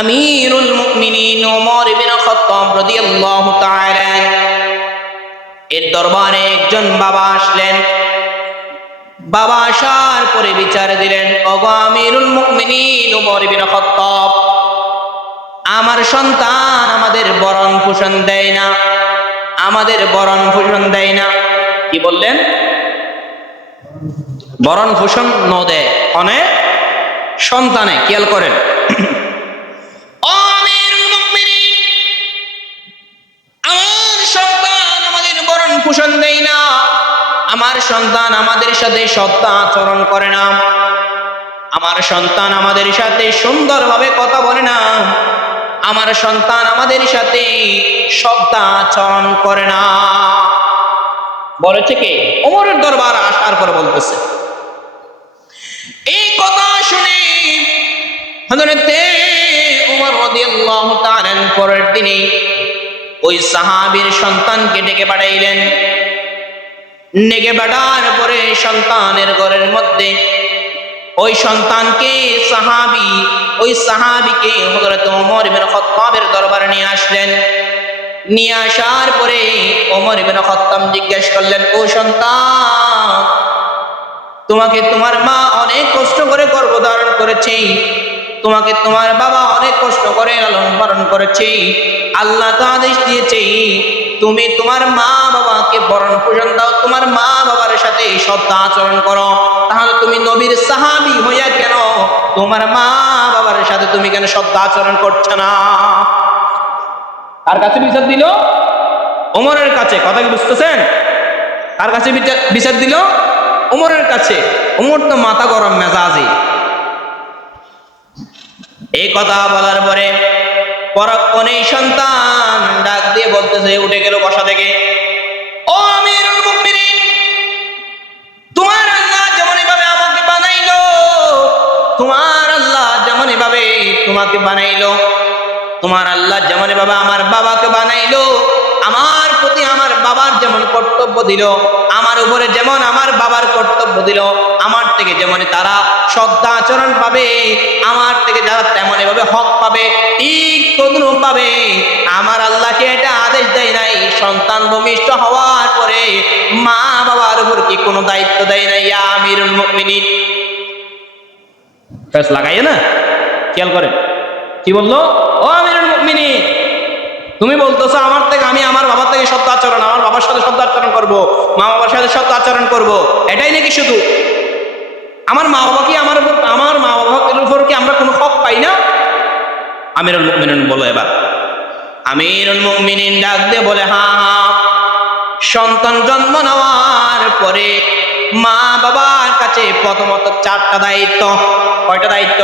আমিরুল মুমিনিন ওমর ইবনে খাত্তাব রাদিয়াল্লাহু তাআলা এর দরবারে একজন বাবা আসলেন। বাবা আসার পরে বিচার দিলেন, ওগো আমিরুল মুমিনিন ওমর ইবনে খাত্তাব, আমার সন্তান আমাদের ভরণ পোষণ দেয় না, আমাদের ভরণ পোষণ দেয় না। কি বললেন? ভরণ পোষণ ন দেয় অনেক সন্তানে। খেয়াল করেন, আমার সন্তান আমাদের ভরণ পোষণ দেয় না, আমার সন্তান আমাদের সাথে সৎ আচরণ করে না, আমার সন্তান আমাদের সাথে সুন্দরভাবে কথা বলে না, আমার সন্তান আমাদের সাথে সৎ আচরণ করে না। বলেছে কে? ওমরের দরবার আসার পর বলতেছে। এই কথা শুনে হযরতে ওমর রাদিয়াল্লাহু তাআলা পরের দিনে ওই সাহাবীর সন্তানকে ডেকে পাঠাইলেন। ডেকে পাঠার পরে সন্তানের ঘরের মধ্যে ওই সন্তানকে ওই সাহাবীকে হযরত ওমর ইবনে খাত্তাবের দরবারে নিয়ে আসলেন। নিয়ে আসার পরে ওমর ইবনে খাত্তাব জিজ্ঞেস করলেন, ও সন্তান, তোমাকে তোমার মা অনেক কষ্ট করে গর্ভধারণ করেছে, তোমাকে তোমার বাবা অনেক কষ্ট করে লালন পালন করেছে। আল্লাহ তো আদেশ দিয়েছে তুমি তোমার মা বাবাকে ভরণ পোষণ দাও, তোমার মা বাবার সাথে সৎ আচরণ করো। তাহলে তুমি নবীর সাহাবী হইয়া কেন তোমার মা বাবার সাথে তুমি কেন সৎ আচরণ করছো না? কার কাছে বিচার দিল? ওমরের কাছে। কথা কি বুঝতেছেন? কার কাছে বিচার দিল? ওমরের কাছে। ওমর তো মাথা গরম মেজাজি। এই কথা বলার পরে পরক্ষণে সন্তান ডাক দিয়ে বলতেছে, উঠে গেল বসা থেকে, ও আমিরুল মুমিনিন, তোমার আল্লাহ যেমন ভাবে আমাকে বানাইলো, তোমার আল্লাহ যেমন ভাবে তোমাকে বানাইলো, তোমার আল্লাহ যেমন ভাবে আমার বাবাকে বানাইলো, আমার প্রতি আমার বাবার যেমন কর্তব্য দিল, আমার উপরে যেমন আমার বাবার কর্তব্য দিল, আমার থেকে যেমন তারা শ্রদ্ধা আচরণ পাবে, আমার থেকে যারা তেমন ভাবে হক পাবে, ঠিক তদ্রূপ পাবে আমার আল্লাহকে এটা আদেশ দেয় নাই সন্তান ভূমিষ্ঠ হওয়ার পরে মা বাবার উপর কি কোনো দায়িত্ব দেয় নাই? ইয়া আমিরুল মুমিনিন, ফেস লাগাইয়ে না, খেয়াল করেন কি বললো? ও আমিরুল মুমিনিন, তুমি বলতেছো আমার থেকে আমি আমার বাবার থেকে সৎ আচরণ, আমার বাবার সাথে সৎ আচরণ করবো, মা বাবার সাথে সৎ আচরণ করবো, এটাই নাকি শুধু? আমার মা বাবা কি আমার মা বাবার উপর কি আমরা কোনো হক পাই না? আমিরুল মুমিনিন বলো। এবার আমিরুল মুমিনিন ডাক দিয়ে বলে, হ্যাঁ, সন্তান জন্ম নেওয়ার পরে মা বাবার কাছে প্রথমত 4টা দায়িত্ব। কয়টা দায়িত্ব?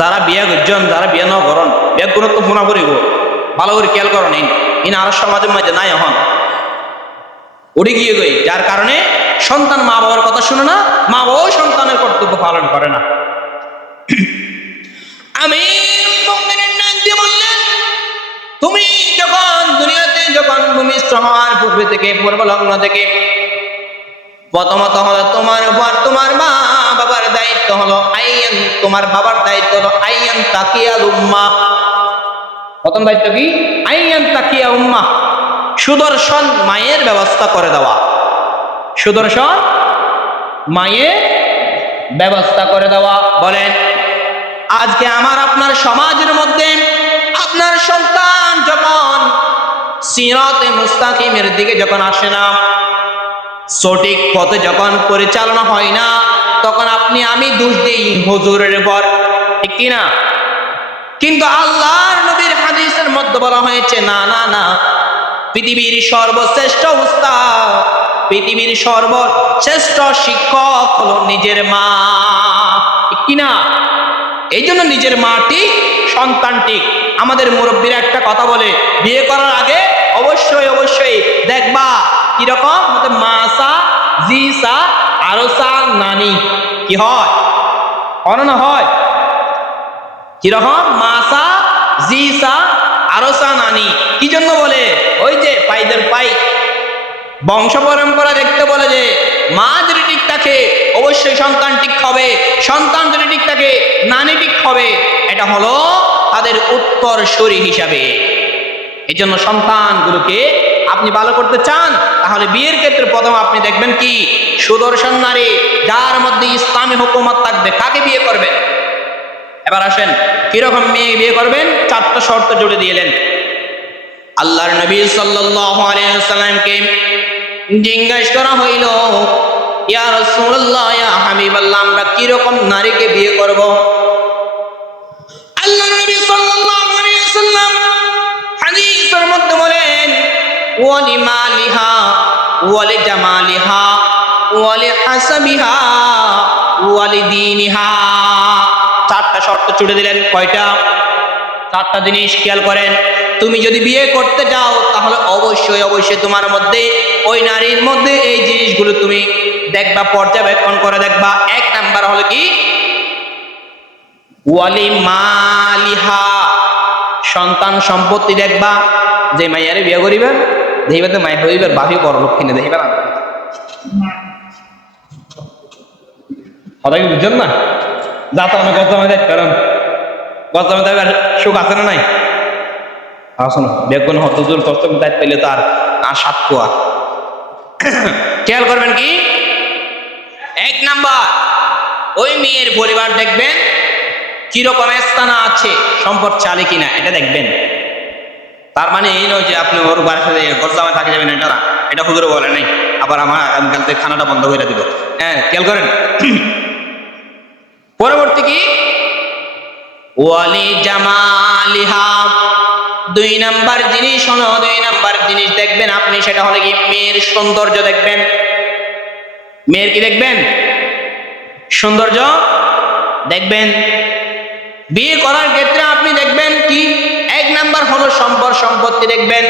যারা বিয়ে করছেন, যারা বিয়ে না করেন, বিয়ে করে তো মনে করিব ভালো করে খেয়াল করেন, ইনি আর সমাজের মাঝে নাই, এখন উড়ে গিয়ে গই, যার কারণে সন্তান মা বাবার কথা শুনে না, মা বাবাও সন্তানের কর্তব্য পালন করে না। আমিরুল মুমিনিন ডাক দিয়ে বললেন, তুমি যখন দুনিয়াতে ভূমিষ্ঠ হওয়ার পূর্বে থেকে, পূর্ব লগ্ন থেকে প্রথমত হলো তোমার উপর তোমার মা বাবার দায়িত্ব হলো তোমার বাবার দায়িত্ব হলো আইয়ান তাকিয়াল উম্মাহ। প্রথম দায়িত্ব কি? আইয়ান তাকিয়া উম্মাহ, সুদর্শন মায়ের ব্যবস্থা করে দেওয়া। সুদর্শন মায়ের ব্যবস্থা করে দেওয়া। বলেন, আজকে আমার আপনার সমাজের মধ্যে আপনার সন্তান যখন সিরাতে মুস্তাকিমের দিকে যখন আসে না, সঠিক পথে যখন পরিচালনা হয় না, তখন আপনি আমি দোষ দিই হুজুরের উপর, ঠিক কি না? কিন্তু আল্লাহর নবীর হাদিসের মধ্যে বলা হয়েছে, না না না, পৃথিবীর সর্বশ্রেষ্ঠ উস্তাদ, পৃথিবীর সর্বশ্রেষ্ঠ শিক্ষক হলো নিজের মা, ঠিক কি না? এই জন্য নিজের মা ঠিক, সন্তান ঠিক। আমাদের মুরব্বীরা একটা কথা বলে, বিয়ে করার আগে অবশ্যই অবশ্যই দেখবা কিরকম মাসা জিসা আরসা নানি কি হয়, অননা হয় কিরকম মাসা জিসা আরসা নানি। কি জন্য বলে? ওই যে পাইদের পাই, বংশ পরম্পরা দেখতে বলে যে মা যদি ঠিক থাকে অবশ্যই সন্তান ঠিক হবে, সন্তান যদি ঠিক থাকে নানি ঠিক হবে। এটা হলো তাদের উত্তরসূরি হিসাবে। এই জন্য সন্তানগুলোকে আপনি ভালো করতে চান, তাহলে বিয়ের ক্ষেত্রে প্রথম আপনি দেখবেন কি সুদর্শন নারী যার মধ্যে ইসলামী হুকুমত থাকবে, কাকে বিয়ে করবেন। এবার আসেন কিরকম মেয়ে বিয়ে করবেন, 4টা শর্ত জুড়ে দিলেন। আল্লাহর নবী সাল্লাল্লাহু আলাইহি ওয়াসাল্লামকে জিজ্ঞাসা করা হইল, ইয়া রাসূলুল্লাহ, ইয়া হাবিবাল্লাহ, আমরা কিরকম নারীকে বিয়ে করব? আল্লাহর নবী সাল্লাল্লাহু আলাইহি ওয়াসাল্লাম হাদিসের মধ্যে বলেন, ওয়ালি মালিহা ওয়ালি জামালিহা ওয়ালি হাসাবিহা ওয়ালি দীনিহা। 4টা শর্ত ছুড়ে দিলেন। কয়টা? 4টা জিনিস খেয়াল করেন। তুমি যদি বিয়ে করতে যাও তাহলে অবশ্যই অবশ্যই তোমার মধ্যে, ওই নারীর মধ্যে এই জিনিসগুলো তুমি দেখবা, পর্যবেক্ষণ করে দেখবা। 1 নাম্বার হলো কি ওয়ালি মালিহা, সন্তান সম্পত্তি দেখবা। যে মাইয়ারে বিয়ে করিবেন দেখবে তো মাই হইবার বাপি বড় লোক কিনে দেখবে না, কথা কি বুঝছেন না? যা তো অনেক গজমে দেখ, কারণ গজমে দেখার সুখ আছে না নাই? শোনো, বেগুন হতজুর কষ্ট দায়িত্ব পেলে তার আর 7 কোয়া। খেয়াল করবেন কি 1 নাম্বার, ওই মেয়ের পরিবার দেখবেন কিরকম স্থান আছে, সম্পদ চালে কিনা, এটা দেখবেন। তার মানে এই নয় যে আপনি ওর বাড়ির সাথে গরজামে থাকে যাবেন, এটা না, এটা হুজুরে বলে নাই। আবার আমার আজকাল থেকে খানাটা বন্ধ করে দিব। হ্যাঁ, খেয়াল করেন। পরবর্তী কি ওয়ালি জামালিহা, 2 নাম্বার জিনিস হলো, 2 নাম্বার জিনিস দেখবেন আপনি, সেটা হলো কি মেয়ের সৌন্দর্য দেখবেন। মেয়ের কি দেখবেন? সৌন্দর্য দেখবেন। বিয়ে করার ক্ষেত্রে আপনি দেখবেন কি 1 নাম্বার হলো সম্পদ সম্পত্তি দেখবেন,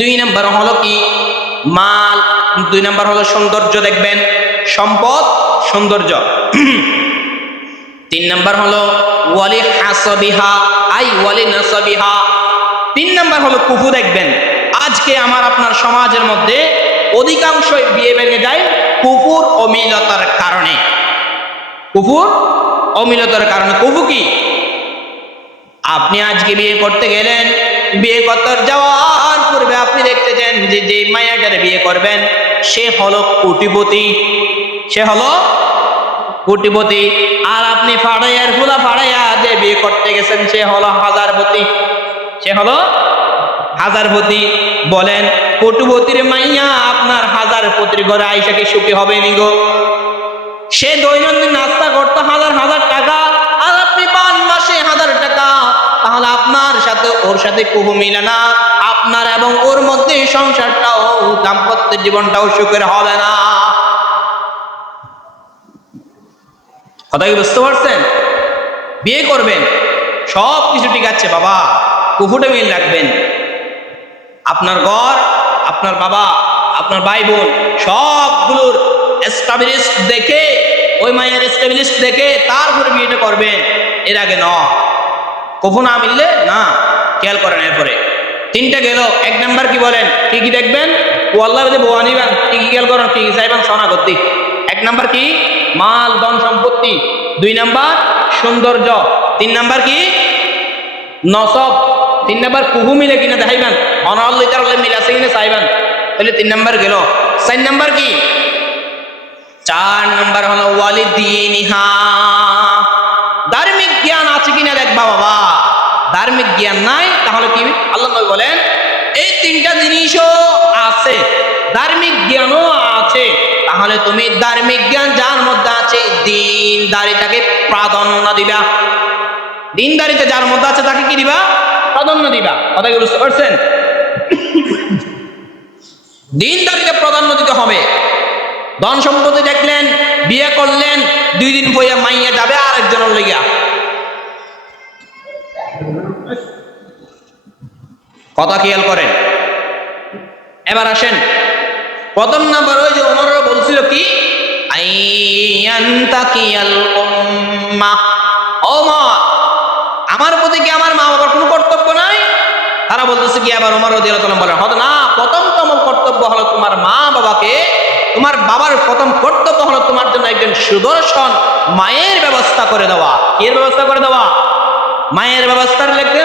2 নাম্বার হলো কি মাল, 2 নাম্বার হলো সৌন্দর্য দেখবেন, সম্পদ সৌন্দর্য। 3 নাম্বার হলো ওয়ালি হাসাবিহা আই ওয়ালি নাসাবিহা, 3 নাম্বার হলো কুফু দেখবেন। আজকে আমার আপনার সমাজের মধ্যে অধিকাংশই বিয়ে ভেঙে যায় কুফুর অমিলতার কারণে। কুফুর অমিলতার কারণে। কুফু কি? আপনি আজকে বিয়ে করতে গেলেন, বিয়ে করতে যাওয়ার পূর্বে আপনি দেখতেছেন যে যে মায়াটারে বিয়ে করবেন সে হলো কোটিপতি, সে হলো কোটিপতি। আর আপনি ফাড়াইয়ার ফুলা ফাড়াইয়া যে বিয়ে করতে গেছেন সে হলো হাজারপতি, সে হলো হাজারপতি। বলেন কোটিপতির মাইয়া আপনার হাজারপতির ঘরে আইসা কি সুখী হবে নি গো? সে দৈনন্দিন নাস্তা করতে 1000 টাকা, আর আপনি পান মাসে 1000 টাকা, তাহলে আপনার সাথে ওর সাথে কুহু মিলে না, আপনার এবং ওর মধ্যে সংসারটাও, দাম্পত্য জীবনটাও সুখের হবে না। কথা কি বুঝতে পারছেন? বিয়ে করবেন সব কিছু ঠিক আছে বাবা, কুহুটা মিল রাখবেন। আপনার ঘর, আপনার বাবা, আপনার ভাই বোন সবগুলোর এস্টাবলিশ দেখে, ওই মায়ের এস্টাবলিশ দেখে তারপরে বিয়েটা করবেন, এর আগে ন। কখনো না মিললে না। খেয়াল করেন। এরপরে 3টা গেল। 1 নাম্বার কি বলেন? কি কি দেখবেন? ও আল্লাহ যদি বউ আনিবেন কি কি খেয়াল করেন? কি কি চাইবেন? সোনা গদ্দি। 1 নাম্বার কি? মাল ধন সম্পত্তি। 2 নাম্বার সৌন্দর্য। 3 নাম্বার কি? নসব। 3 নাম্বার কুহু মিলে কিনা দেখাইবেন, অনল্লিতার মিল আছে কিনা চাইবেন, তাহলে 3 নাম্বার গেল। 4 নাম্বার কি? 4 নাম্বার হলো ওয়ালিদিনিহা, ধার্মিক জ্ঞান আছে কিনা দেখবা বাবা। ধার্মিক জ্ঞান নাই তাহলে কি? আল্লাহ নবী বলেন এই 3টা জিনিসও আছে, ধার্মিক জ্ঞানও আছে, তাহলে তুমি ধার্মিক জ্ঞান যার মধ্যে আছে দিনদারিতাকে প্রাধান্য দিবা। দিনদারিতে যার মধ্যে আছে তাকে কি দিবা? প্রাধান্য দিবা। কথা কি বুঝতে পারছেন? দিনদারিতে প্রাধান্য দিতে হবে। ধন সম্পত্তি দেখলেন, বিয়ে করলেন, 2 দিন বইয়া মাইয়া যাবে আরেকজনের লেগা। কথা খেয়াল করেন। এবার আসেন প্রথম নাম্বার, ওই যে ওমর বলছিল কি আইয়ান্তাকিয়াল উম্মাহ, ওমর আমার প্রতি কি আমার মা বাবার কোনো কর্তব্য নাই? তারা বলতেছে কি আবার ওমর রাদিয়াল্লাহু তাআলা বলেন হয়তো না, প্রথমতম কর্তব্য হলো তোমার মা বাবাকে, তোমার বাবার প্রথম কর্তব্য হলো তোমার জন্য একজন সুদর্শন মায়ের ব্যবস্থা করে দেওয়া। এর ব্যবস্থা করে দেওয়া, মায়ের ব্যবস্থার লেগে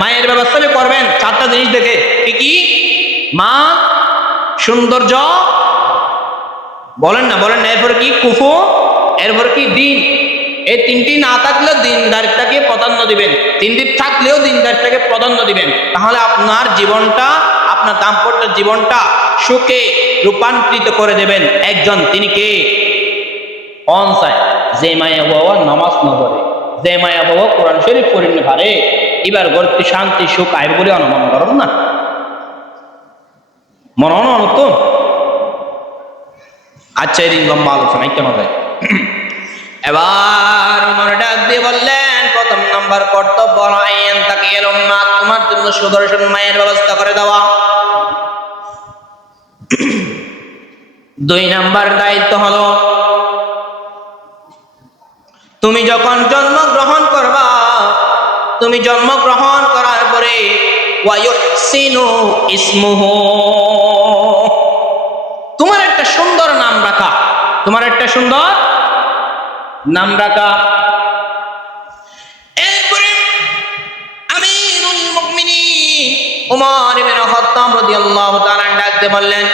মায়ের ব্যবস্থা যে করবেন চারটা জিনিস দেখে। কি কি? মা, সৌন্দর্য, বলেন না এরপরে কি? কুফু, এরপরে কি? দিন। এই তিনটি না থাকলেও দিনদারিতাকে প্রাধান্য দিবেন, তিনটি থাকলেও দিনদারিতাকে প্রাধান্য দিবেন, তাহলে আপনার জীবনটা, আপনার দাম্পত্য জীবনটা সুখে রূপান্তরিত করে দেবেন একজন। তিনি কে? অনসায় যে মায়া বাবা নামাজ না পড়ে, যে মায়া বাবা কোরআন শরীফ পড়ে না পারে, এবার গড়তে শান্তি সুখ আইব বলে অনুমান করেন না, মনে হয় তো। আচ্ছা, এই দিন লম্বা আলোচনা কেন যায়। এবার ওমর ডাক দিয়ে বললেন প্রথম নাম্বার কর্তব্য হলো আইয়ান তাকিয়াল উম্মাহ, তোমার জন্য সুদর্শন মায়ের ব্যবস্থা করে দেওয়া। 2 নাম্বার দায়িত্ব হলো তুমি যখন জন্মগ্রহণ করবা, তুমি জন্মগ্রহণ করার পরে ওয়ায়ুহসিনু ইসমুহু, তোমার একটা সুন্দর নাম রাখা, তোমার একটা সুন্দর নাম রাখা। এরপরে আমিরুল মুমিনিন ওমর ইবনে খাত্তাব রাদিয়াল্লাহু তাআলা ডাকতে বললেন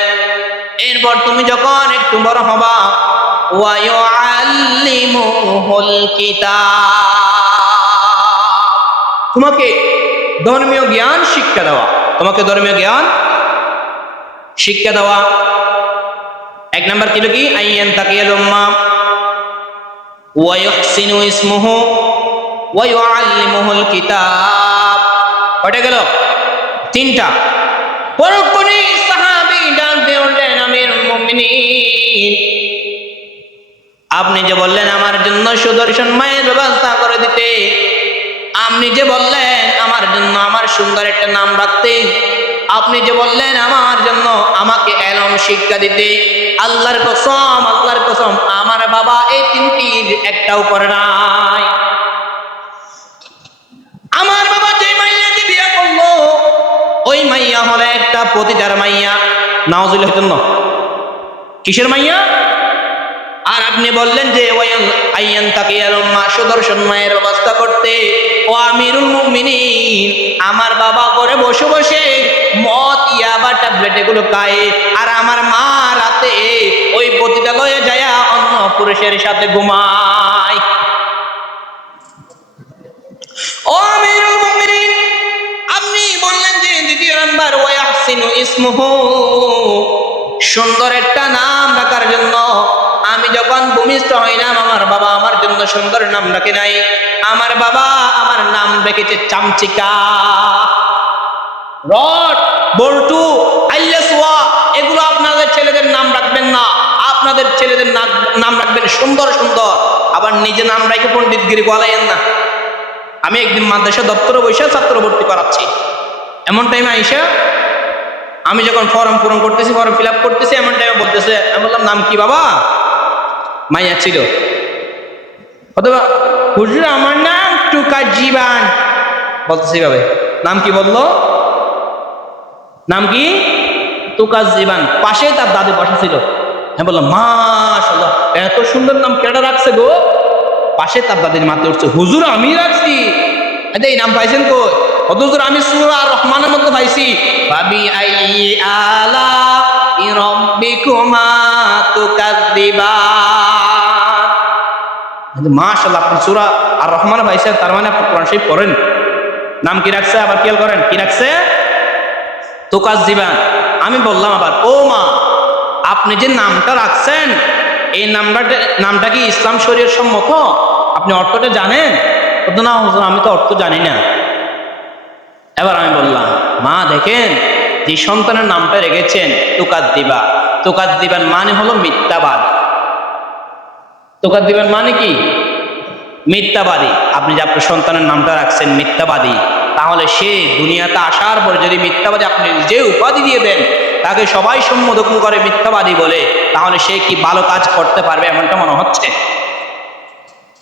এরপর তুমি যখন একটু বড় হবা ওয়া ইউআল্লিমুহুল কিতাব, তোমাকে ধর্মীয় জ্ঞান শিক্ষা দেওয়া, তোমাকে ধর্মীয় জ্ঞান শিক্ষা দেওয়া। 1 নাম্বার ছিল কি? আইয়ান তাকিয়াল উম্মাহ ওয়া ইউহসিনু ইসমুহু ওয়া ইউআল্লিমুহুল কিতাব। কয়টা গেল? 3টা। পরক্ষণে সাহাবী ডাক দিয়ে বললেন আমিরুল মুমিনিন, আপনি যে বললেন আমার জন্য সুদর্শন মায়ের ব্যবস্থা করে দিতে, আপনি যে বললেন আমার জন্য আমার সুন্দর একটা নাম রাখতে, আপনি যে বললেন আমার জন্য আমাকে এলম শিক্ষা দিতে, আল্লাহর কসম আমার বাবা এই 3টির একটাও করে নাই। আমার বাবা যে মাইয়াকে বিয়ে করলো ওই মাইয়া হলো একটা পতিতার মাইয়া, নাউজুবিল্লাহ জন্য। কিসের মাইয়া? আর আপনি বললেন যে আইয়ান তাকিয়াল উম্মাহ, সুদর্শন মায়ের ব্যবস্থা করতে। ও আমিরুল মুমিনিন, আমার বাবা করে বসে বসে মদ ইয়াবা ট্যাবলেট এগুলো খায়, আর আমার মা রাতে ওই পতিতালয়ে যায় অন্য পুরুষের সাথে ঘুমায়। ও আমিরুল মুমিনিন, আপনি বললেন যে 2 নাম্বার ওয়া ইয়াহসিনু ইসমুহু, সুন্দর একটা নাম রাখার জন্য। আমি যখন ভূমিষ্ঠ হইলাম আমার বাবা আমার জন্য সুন্দর নাম রাখে নাই, আমার বাবা আমার নাম রেখেছে চামচিকা, রড, বল্টু, আইলেসওয়া। এগুলো আপনাদের ছেলেদের নাম রাখবেন না, আপনাদের ছেলেদের নাম রাখবেন সুন্দর সুন্দর। আবার নিজে নাম রেখে পণ্ডিতগিরি বলাইয়েন না। আমি একদিন মাদ্রাসা দপ্তরে বসে ছাত্র ভর্তি করাচ্ছি, এমন টাইমে আইসা আমি যখন ফর্ম পূরণ করতেছি, ফর্ম ফিল আপ করতেছি, এমন টাইমে বলতেছে, আমি বললাম নাম কি বাবা? মাইয়া ছিল। অথবা হুজুর আমার নাম টুকা জীবান, বলতেছি ভাবে নাম কি বললো? নাম কি? টুকা জীবান। পাশে তার দাদি বসা ছিল। আমি বললাম মাশাআল্লাহ, এত সুন্দর নাম কেডা রাখছে গো? পাশে তার দাদির মাথায় উঠছে, হুজুর আমি রাখছি। এই নাম পাইছেন কই? হুজুর আমি সূরা আর রহমানের মধ্যে পাইছি, ফাবি আইয়ি আলা রাব্বিকুমা তুকাযযিবান। মাশাআল্লাহ, আপনি সূরা আর রহমান পাইছেন, তার মানে আপনি কোরআন শরীফ পড়েন। নাম কি রাখছে? আবার খেয়াল করেন কি রাখছে? তুকাযযিবান। আমি বললাম আবার, ও মা, আপনি যে নামটা রাখছেন এই নামটা কি ইসলাম শরীয়ত সম্মত? আপনি অর্থটা জানেন? না হুজুর আমি তো অর্থ জানি না। এবার আমি বললাম, মা দেখেন যে সন্তানের নামটা রেখেছেন তুকাযযিবা, তুকাযযিবান মানে হলো মিথ্যাবাদী। তুকাযযিবান মানে কি? মিথ্যাবাদী। আপনি যে আপনার সন্তানের নামটা রাখছেন মিথ্যাবাদী, তাহলে সে দুনিয়াতে আসার পরে যদি মিথ্যাবাদী আপনি নিজে উপাধি দিয়ে দেন, তাকে সবাই সম্বোধন করে মিথ্যাবাদী বলে, তাহলে সে কি ভালো কাজ করতে পারবে? এমনটা মনে হচ্ছে?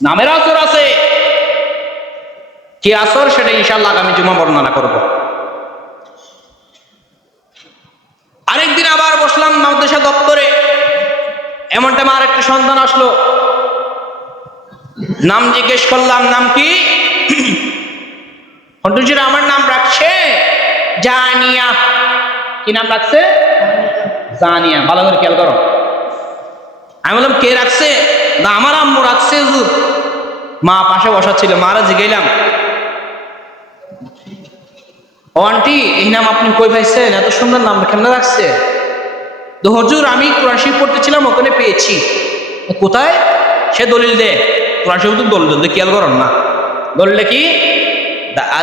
নামের আসর আছে, কি আসর সেটা ইনশাআল্লাহ আগামী জুমা বর্ণনা করব। আরেকদিন আবার বসলাম মাদ্রাসা দপ্তরে, এমন টাইম আর একটা সন্তান আসলো, নাম জিজ্ঞেস করলাম, নাম কি? হুজুর আমার নাম রাখছে জানিয়া। কি নাম রাখছে? জানিয়া। ভালো করে খেয়াল করো। আমি বললাম কে রাখছে? না আমার আম্মু রাখছে হুজুর। মা পাশে বসা ছিল, মারা জিগাইলাম, ও আন্টি এই নাম আপনি কই পাইছেন? এত সুন্দর নাম কেমনে রাখছে? তো হুজুর আমি কোরআন শরীফ পড়তেছিলাম, ওখানে পেয়েছি। কোথায়? সে দলিল দে, কোরআন শরীফ তো দলিল দে, খেয়াল করেন না। দলিল কি?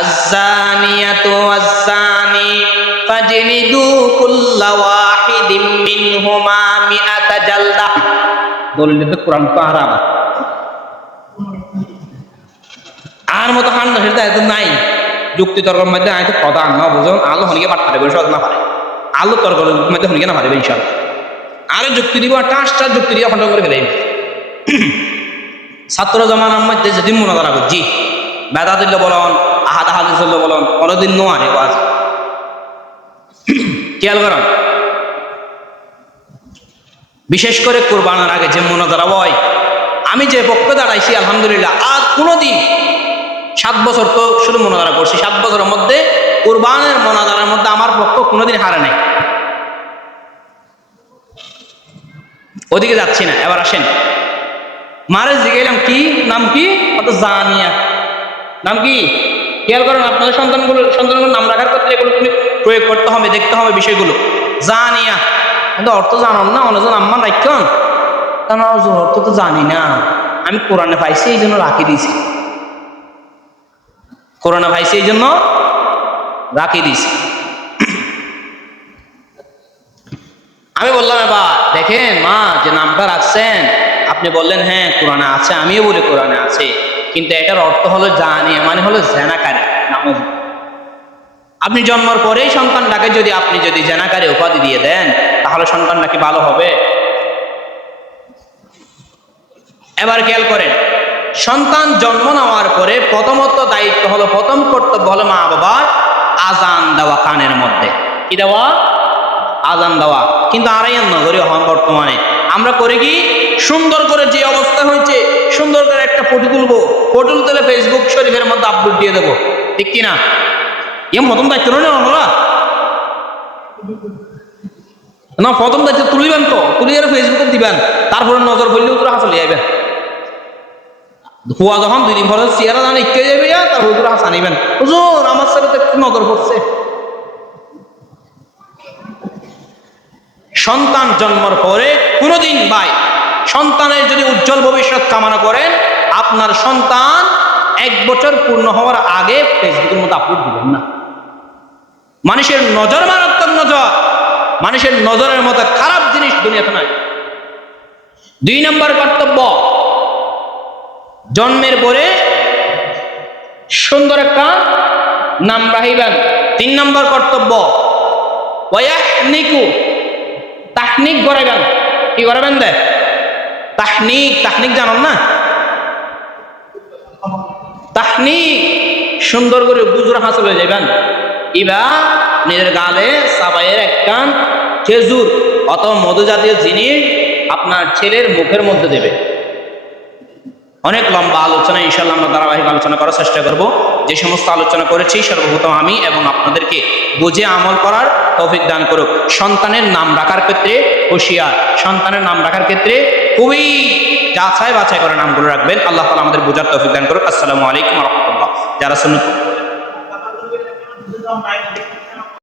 আয-যানিয়াতু ওয়াজ-যানি ফাজলিদু কুল্লা ওয়াহিদিম মিনহুমা মিআতা জালদা। দলিল দে কোরআন তো হারাম। আর মতো হান্না সেটা এত নাই। যুক্তি তর্কের মধ্যে আইতো কথা না বুঝুন, আলো হনিকে পাঠ পারে সহজ না পারে, আলো তর্কের মধ্যে হনিকে না পারে ইনশাআল্লাহ। আরে যুক্তি দিব, টাসটা যুক্তি দিয়ে খন্ড করে ফেলে। ছাত্র জমানার মধ্যে যদি মনে করা জি বেদা দিল বলন, আহাদা হাদিস বলন, কোনোদিন নোয়ারে বাজ খেয়াল করেন। বিশেষ করে কোরবানের আগে যে মনে করা হয়, আমি যে পক্ষে দাঁড়াইছি আলহামদুলিল্লাহ আর কোনোদিন 7 বছর তো শুধু মনাজারা করছি, 7 বছরের মধ্যে কোরবানের মনাজারার মধ্যে আমার পক্ষ কোনোদিন হারে নাই। ওদিকে যাচ্ছি না, এবার আসেন। মারে জিগাইলাম কি নাম কি? অত জানিয়া। নাম কি? খেয়াল করেন আপনাদের সন্তানগুলোর নাম রাখার ক্ষেত্রে এগুলো প্রয়োগ করতে হবে, দেখতে হবে বিষয়গুলো। জানিয়া কিন্তু অর্থ জানান না, অনেকজন আম্মা রাখেন, কারণ অর্থ তো জানি না, আমি কোরআনে পাইছি এই জন্য রাখি দিয়েছি। কোরআনে পাইছি এই জন্য রাখি দিয়েছি। আমি বললাম এবার দেখেন মা, যে নামটা রাখছেন আপনি বললেন হ্যাঁ কোরআনে আছে, আমিও বলি কোরআনে আছে, কিন্তু এটার অর্থ হলো জানিয়া, মানে হলো জেনাকারী। আপনি জন্মের পরেই সন্তানটাকে আপনি যদি জেনাকারী উপাধি দিয়ে দেন, তাহলে সন্তানটা কি ভালো হবে? এবার খেয়াল করেন, সন্তান জন্ম নেওয়ার পরে প্রথমত দায়িত্ব হলো, প্রথম কর্তব্য হলো মা বাবার আজান দেওয়া, কানের মধ্যে কি দেওয়া? আজান দেওয়া। কিন্তু আড়াইয়ান নগরী হন বর্তমানে আমরা করি কি, সুন্দর করে যে অবস্থা হয়েছে সুন্দর করে একটা ফটো তুলবো, ফটো তুলে ফেসবুক শরীফের মধ্যে আপলোড দিয়ে দেবো, ঠিক কিনা? প্রথম দায়িত্ব নয় আমরা না, প্রথম দায়িত্ব তুলিবেন তো, তুলিয়ে ফেসবুকে দিবেন, তারপরে নজর পড়লে উপরে হাসলে যাবেন। হুয়া যখন 2 দিন পরে চেয়ারা জানে ইকে যাবে, তার হুজুর হাসা নিবেন, হুজুর আমার সাথে তো একটু নজর পড়ছে। সন্তান জন্মের পরে কোনোদিন ভাই সন্তানের যদি উজ্জ্বল ভবিষ্যৎ কামনা করেন, আপনার সন্তান 1 বছর পূর্ণ হওয়ার আগে ফেসবুকের মধ্যে আপলোড দিবেন না। মানুষের নজর মারাত্মক নজর, মানুষের নজরের মতো খারাপ জিনিস দুনিয়াতে নাই। 2 নম্বর কর্তব্য, জন্মের পরে সুন্দর একটা নাম রাখিবেন। 3 নম্বর কর্তব্য, ওয়াহনিকু, তাহনিক করাবেন। কি করাবেন? তাহনিক। তাহনিক জানেন না? তাহনিক সুন্দর করে বুজুর হাসল হয়ে যাবেন। ইবা নিজের গালে সাবাইয়ের একটা খেজুর অত মধু জাতীয় জিনিস আপনার ছেলের মুখের মধ্যে দেবে। অনেক লম্বা আলোচনা, ইনশাআল্লাহ আমরা ধারাবাহিক আলোচনা করার চেষ্টা করব। যে সমস্ত আলোচনা করেছি সর্বপ্রথম আমি এবং আপনাদেরকে বুঝে আমল করার তৌফিক দান করুক। সন্তানের নাম রাখার ক্ষেত্রে হুঁশিয়ার, সন্তানের নাম রাখার ক্ষেত্রে খুবই যাচাই বাছাই করে নামগুলো রাখবেন। আল্লাহ তাআলা আমাদের বোঝার তৌফিক দান করুক। আসসালামু আলাইকুম ওয়া রাহমাতুল্লাহ। যারা সুন্নাত